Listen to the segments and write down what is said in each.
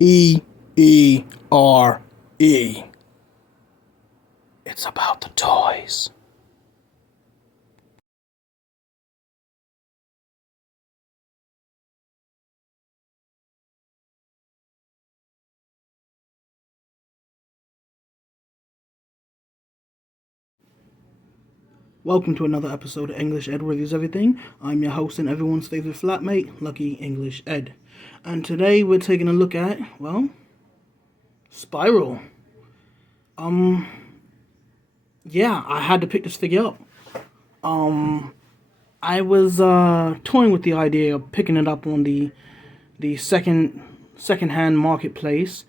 E-E-R-E. It's about the toys. Welcome to another episode of English Ed Reviews Everything. I'm your host and everyone's favorite flatmate, Lucky English Ed. And today we're taking a look at, well, Spiral. Yeah, I had to pick this figure up. I was toying with the idea of picking it up on the second-hand marketplace,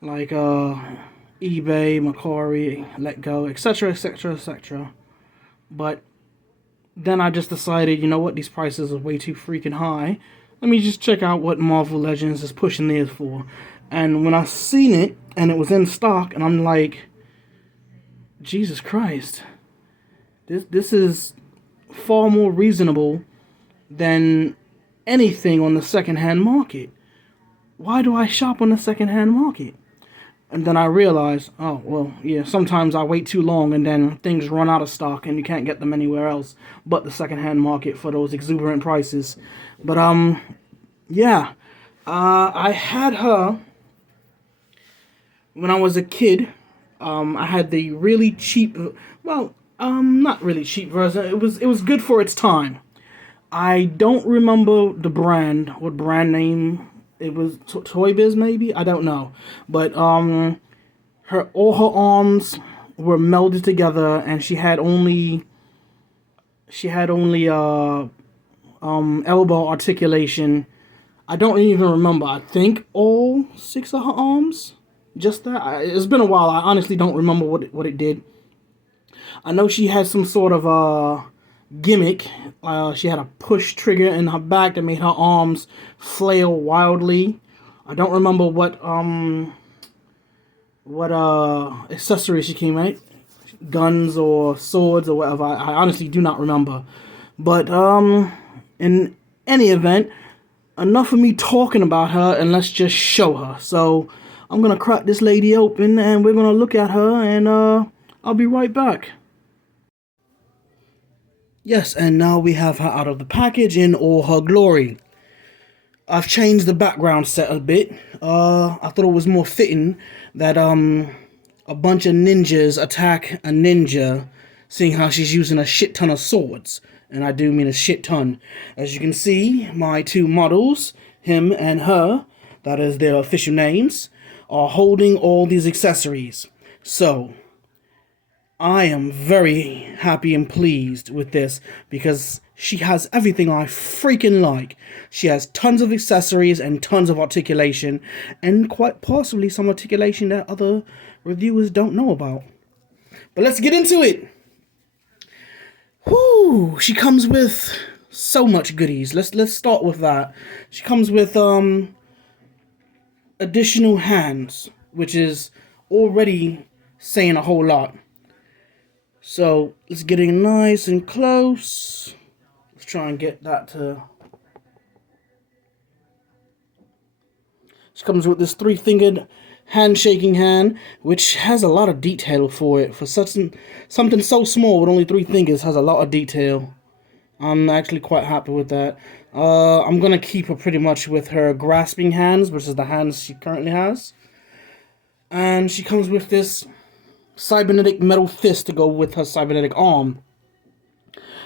like eBay, Mercari, Letgo, etc., etc., etc. But then I just decided, you know what, these prices are way too freaking high. Let me just check out what Marvel Legends is pushing theirs for. And when I seen it and it was in stock, and I'm like, Jesus Christ, this is far more reasonable than anything on the secondhand market. Why do I shop on the secondhand market? And then I realized, oh, well, yeah, sometimes I wait too long and then things run out of stock and you can't get them anywhere else but the secondhand market for those exuberant prices. But, yeah, I had her when I was a kid. I had the really cheap, well, not really cheap version. It was good for its time. I don't remember the brand, what brand name it was. Toy Biz, maybe, I don't know, but her all her arms were melded together, and she had only elbow articulation. I don't even remember. I think all six of her arms. Just that. It's been a while. I honestly don't remember what it did. I know she had some sort of gimmick. She had a push trigger in her back that made her arms flail wildly. I don't remember what accessories she came with, guns or swords or whatever. I honestly do not remember. But in any event, enough of me talking about her, and let's just show her. So I'm gonna crack this lady open and we're gonna look at her, and I'll be right back. Yes, and now we have her out of the package in all her glory. I've changed the background set a bit. I thought it was more fitting that a bunch of ninjas attack a ninja, seeing how she's using a shit ton of swords. And I do mean a shit ton. As you can see, my two models, him and her, that is their official names, are holding all these accessories. So, I am very happy and pleased with this because she has everything I freaking like. She has tons of accessories and tons of articulation, and quite possibly some articulation that other reviewers don't know about. But let's get into it. Whoo! She comes with so much goodies. Let's start with that. She comes with additional hands, which is already saying a whole lot. So let's get in nice and close. Let's try and get that to. She comes with this three-fingered handshaking hand, which has a lot of detail for it. For something so small with only three fingers, has a lot of detail. I'm actually quite happy with that. I'm gonna keep her pretty much with her grasping hands, which is the hands she currently has. And she comes with this cybernetic metal fist to go with her cybernetic arm.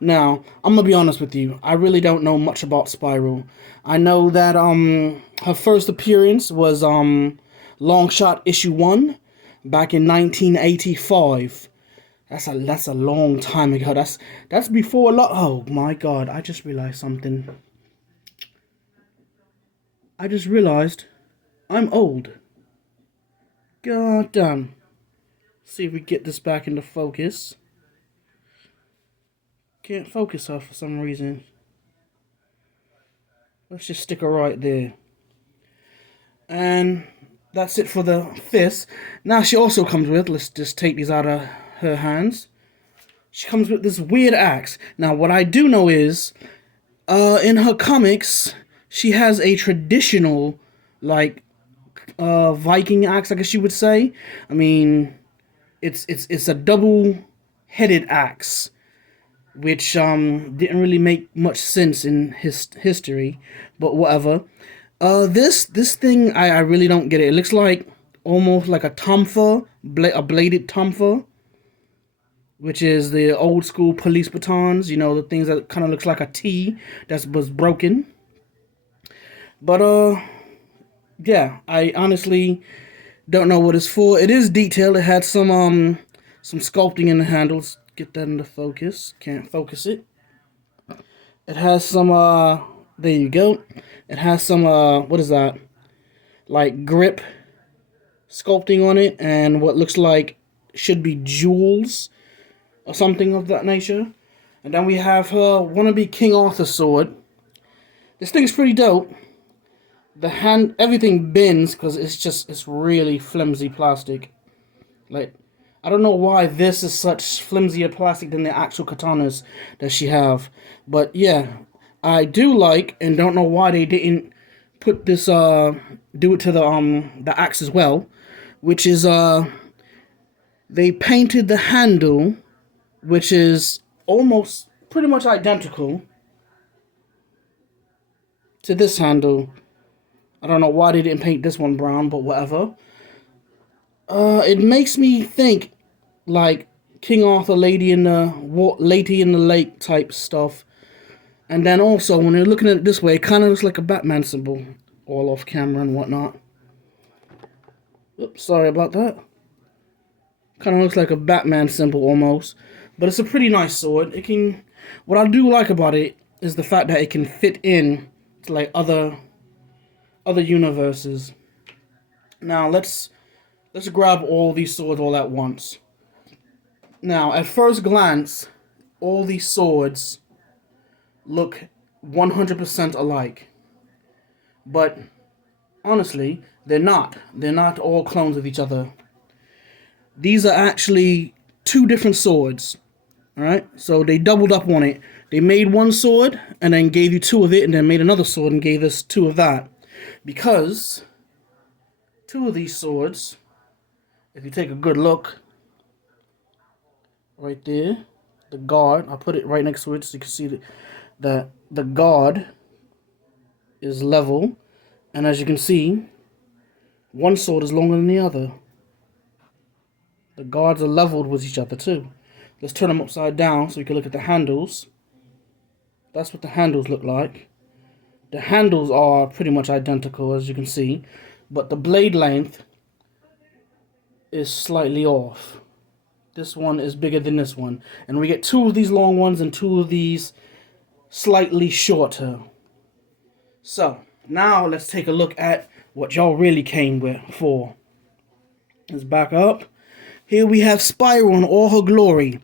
Now, I'm gonna be honest with you. I really don't know much about Spiral. I know that her first appearance was Longshot issue 1 back in 1985. That's a long time ago. That's before a lot. Oh my God! I just realized something. I just realized I'm old. God damn. See if we get this back into focus. Can't focus her for some reason. Let's just stick her right there. And that's it for the fist. Now she also comes with, let's just take these out of her hands. She comes with this weird axe. Now what I do know is, in her comics, she has a traditional, like, Viking axe, I guess you would say. I mean, it's a double-headed axe, which didn't really make much sense in his history, but whatever. This thing I really don't get it. It looks like almost like a tonfa, a bladed tonfa, which is the old school police batons. You know, the things that kind of looks like a T that was broken. But yeah, I honestly don't know what it's for. It is detailed. It had some sculpting in the handles. Get that into focus. Can't focus it. It has some there you go. It has some what is that? Like grip sculpting on it, and what looks like should be jewels or something of that nature. And then we have her wannabe King Arthur sword. This thing's pretty dope. The hand, everything bends because it's really flimsy plastic. Like, I don't know why this is such flimsier plastic than the actual katanas that she have. But yeah, I do like, and don't know why they didn't put this do it to the axe as well, which is they painted the handle, which is almost pretty much identical to this handle. I don't know why they didn't paint this one brown, but whatever. It makes me think like King Arthur, Lady in the Lake type stuff. And then also, when you're looking at it this way, it kind of looks like a Batman symbol, all off camera and whatnot. Oops, sorry about that. Kind of looks like a Batman symbol almost, but it's a pretty nice sword. It can. What I do like about it is the fact that it can fit in to like other universes. Now let's grab all these swords all at once. Now, at first glance, all these swords look 100% alike. But honestly, they're not. They're not all clones of each other. These are actually two different swords. Alright? So they doubled up on it. They made one sword and then gave you two of it, and then made another sword and gave us two of that. Because two of these swords, if you take a good look, right there, the guard, I'll put it right next to it so you can see that the guard is level, and as you can see, one sword is longer than the other. The guards are leveled with each other too. Let's turn them upside down so you can look at the handles. That's what the handles look like. The handles are pretty much identical, as you can see, but the blade length is slightly off. This one is bigger than this one, and we get two of these long ones and two of these slightly shorter. So now let's take a look at what y'all really came for. Let's back up. Here we have Spyro in all her glory.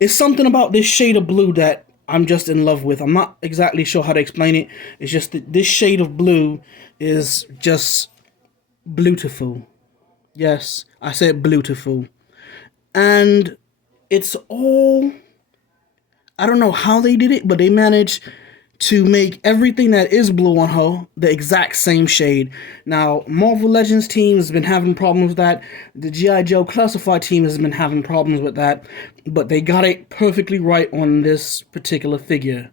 It's something about this shade of blue that I'm just in love with. I'm not exactly sure how to explain it. It's just that this shade of blue is just beautiful. Yes, I said beautiful. And it's all, I don't know how they did it, but they managed to make everything that is blue on her the exact same shade. Now, Marvel Legends team has been having problems with that. The G.I. Joe Classified team has been having problems with that. But they got it perfectly right on this particular figure.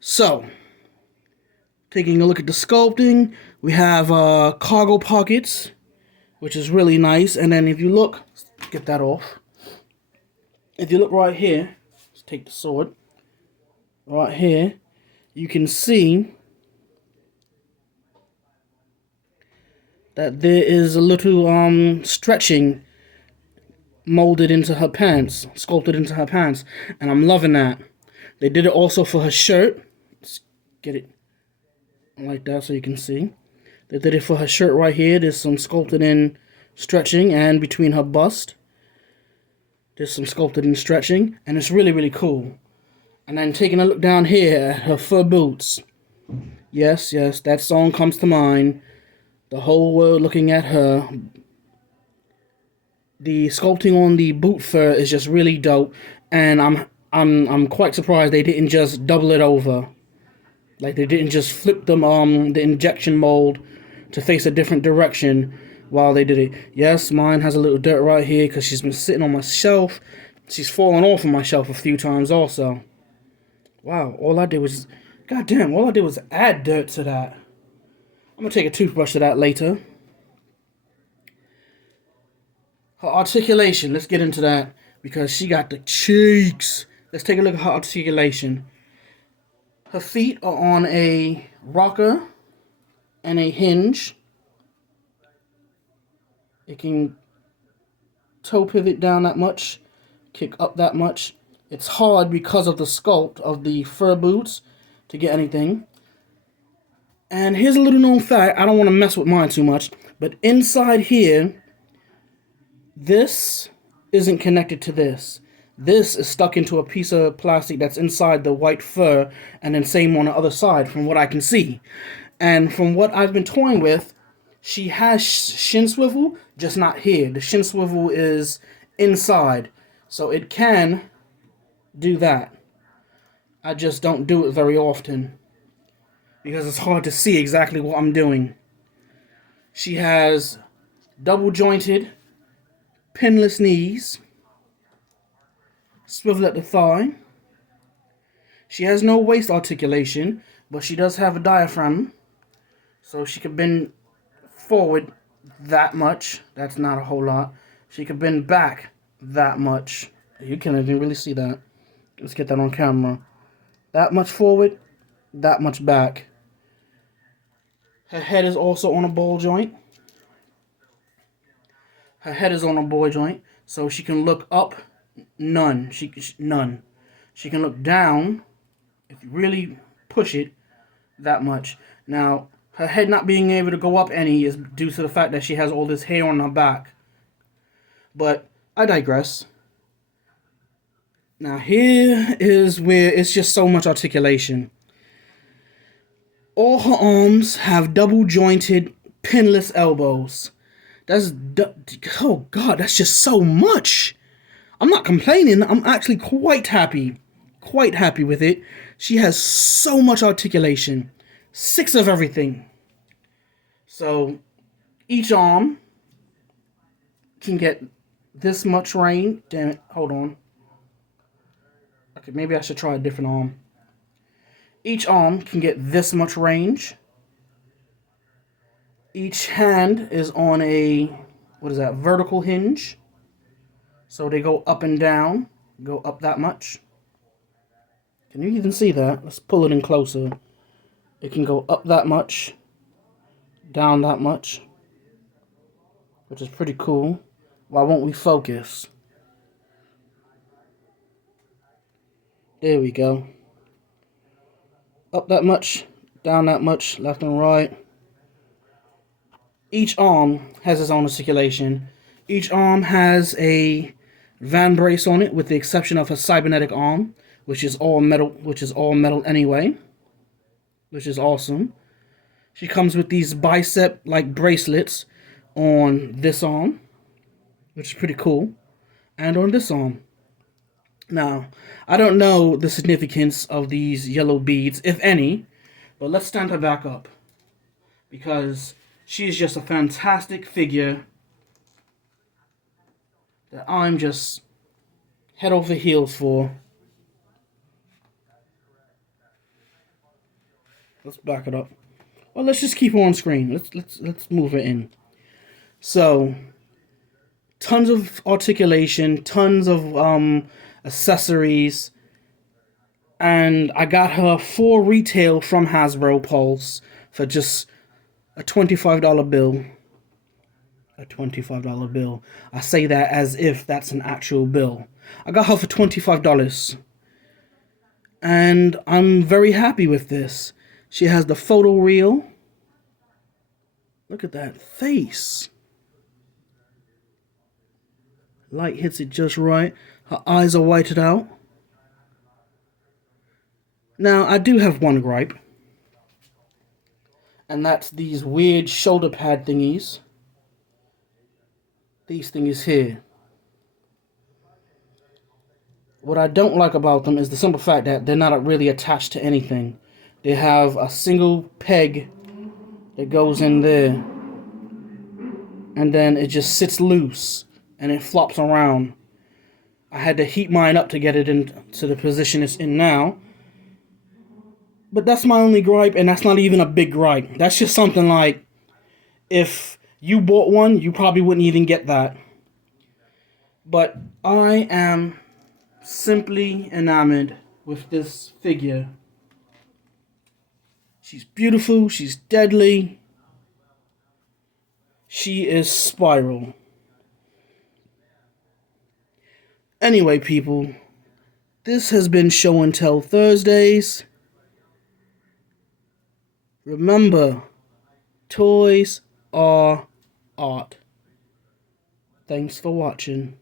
So, taking a look at the sculpting, we have cargo pockets, which is really nice. And then if you look, get that off. If you look right here, let's take the sword. Right here, you can see that there is a little stretching molded into her pants, sculpted into her pants, and I'm loving that. They did it also for her shirt. Let's get it like that so you can see. They did it for her shirt right here. There's some sculpted in stretching, and between her bust, there's some sculpted in stretching, and it's really, really cool. And then taking a look down here at her fur boots. Yes, that song comes to mind. The whole world looking at her. The sculpting on the boot fur is just really dope, and I'm quite surprised they didn't just double it over. Like, they didn't just flip them the injection mold to face a different direction. while they did it. Yes, mine has a little dirt right here because she's been sitting on my shelf. She's fallen off of my shelf a few times also. Wow, all I did was, goddamn, all I did was add dirt to that. I'm gonna take a toothbrush to that later. Her articulation, let's get into that because she got the cheeks. Let's take a look at her articulation. Her feet are on a rocker and a hinge. It can toe pivot down that much, kick up that much. It's hard because of the sculpt of the fur boots to get anything. And here's a little known fact. I don't want to mess with mine too much, but inside here, this isn't connected to this. This is stuck into a piece of plastic that's inside the white fur, and then same on the other side from what I can see. And from what I've been toying with, she has shin swivel, just not here. The shin swivel is inside, so it can do that. I just don't do it very often because it's hard to see exactly what I'm doing. She has double jointed, pinless knees, swivel at the thigh. She has no waist articulation, but she does have a diaphragm, so she can bend forward that much. That's not a whole lot. She can bend back that much. You can't even really see that. Let's get that on camera. That much forward, that much back. Her head is also on a ball joint. Her head is on a ball joint, so she can look up. None. None. She can look down if you really push it that much. Now, her head not being able to go up any is due to the fact that she has all this hair on her back. But I digress. Now here is where it's just so much articulation. All her arms have double jointed, pinless elbows. Oh God, that's just so much. I'm not complaining. I'm actually quite happy with it. She has so much articulation. 6 of everything. So each arm can get this much range. Damn it, hold on. Okay, maybe I should try a different arm. Each arm can get this much range. Each hand is on a, vertical hinge. So they go up and down, go up that much. Can you even see that? Let's pull it in closer. It can go up that much, down that much, which is pretty cool. Why won't we focus? There we go. Up that much, down that much, left and right. Each arm has its own articulation. Each arm has a van brace on it, with the exception of her cybernetic arm, which is all metal anyway, which is awesome. She comes with these bicep-like bracelets on this arm, which is pretty cool, and on this arm. Now, I don't know the significance of these yellow beads, if any, but let's stand her back up, because she is just a fantastic figure that I'm just head over heels for. Let's back it up. Well, let's just keep her on screen. Let's move it in. So, tons of articulation, tons of accessories, and I got her for retail from Hasbro Pulse for just a $25 bill. A $25 bill. I say that as if that's an actual bill. I got her for $25. And I'm very happy with this. She has the photo reel. Look at that face. Light hits it just right. Her eyes are whited out. Now, I do have one gripe. And that's these weird shoulder pad thingies. These thingies here. What I don't like about them is the simple fact that they're not really attached to anything. They have a single peg that goes in there. and then it just sits loose and it flops around. I had to heat mine up to get it into the position it's in now. But that's my only gripe, and that's not even a big gripe. That's just something like, if you bought one, you probably wouldn't even get that. But I am simply enamored with this figure. She's beautiful, she's deadly. She is Spiral. Anyway, people, this has been Show and Tell Thursdays. Remember, toys are art. Thanks for watching.